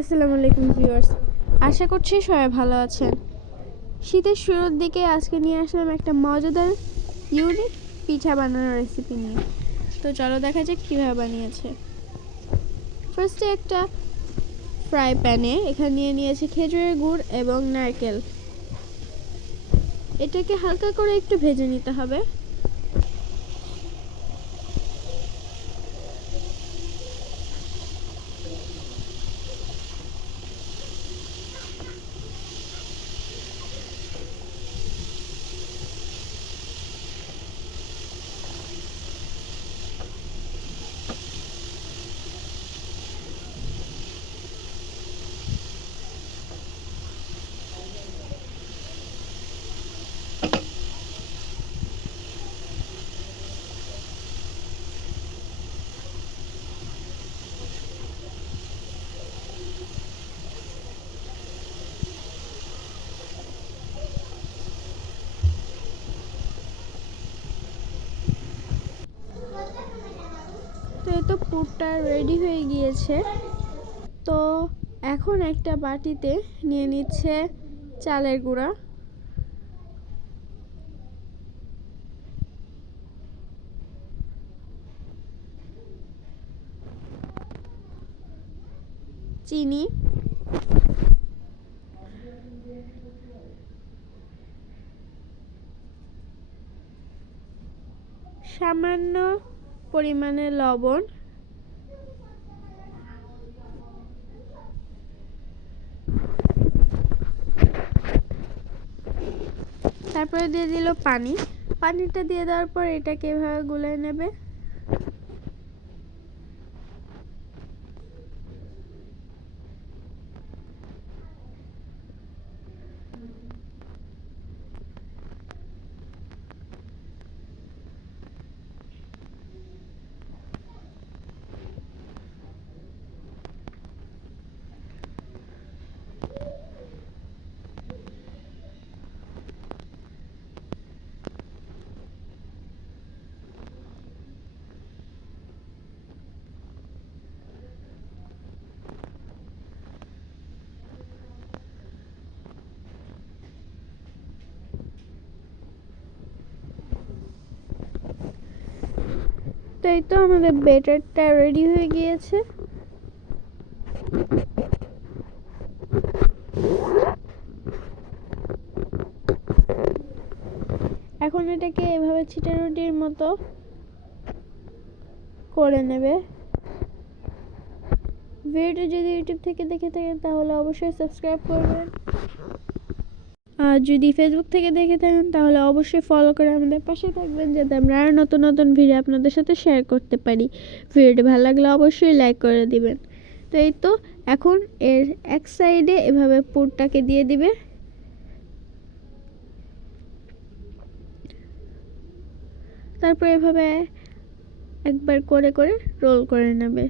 আসসালামু আলাইকুম ভিউয়ার্স। আশা করছি সবাই ভালো আছেন। শীতের শুরুর দিকে আজকে নিয়ে আসলাম একটা মজাদার ইউনিক পিঠা বানানোর রেসিপি নিয়ে। তো চলো দেখা যাক কীভাবে বানিয়েছে। ফার্স্টে একটা ফ্রাই প্যানে এখানে নিয়ে নিয়েছে খেজুরের গুড় এবং নারকেল। এটাকে হালকা করে একটু ভেজে নিতে হবে। তো এই তো পুরটা রেডি হয়ে গিয়েছে। তো এখন একটা বাটিতে নিয়ে নিচ্ছে চালের গুঁড়া। চিনি। সামান্য পরিমাণে লবণ। তারপরে দিয়ে দিল পানি। পানিটা দিয়ে দেওয়ার পর এটাকে এভাবে গুলে নেবে। এই তো আমাদের বেটারটা রেডি হয়ে গিয়েছে। এখন এটাকে এভাবে ছিটা রুটির মতো করে নেবে। ভিডিওটা যদি ইউটিউব থেকে দেখে থাকেন, তাহলে অবশ্যই সাবস্ক্রাইব করবেন। আর যদি ফেসবুক থেকে দেখে থাকেন, তাহলে অবশ্যই ফলো করে আমাদের পাশে থাকবেন, যাতে আমরা আরও নতুন নতুন ভিডিও আপনাদের সাথে শেয়ার করতে পারি। ভিডিওটি ভালো লাগলে অবশ্যই লাইক করে দিবেন। তো এই তো, এখন এর এক সাইডে এভাবে পুরটাকে দিয়ে দিবে। তারপর এভাবে একবার করে করে রোল করে নেবে।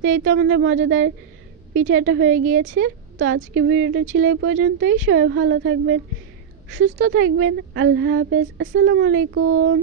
তো এই তো আমাদের মজাদার পিঠাটা হয়ে গিয়েছে। তো আজকে ভিডিওটা ছিল এই পর্যন্তই। সবাই ভালো থাকবেন, সুস্থ থাকবেন। আল্লাহ হাফেজ। আসসালামু আলাইকুম।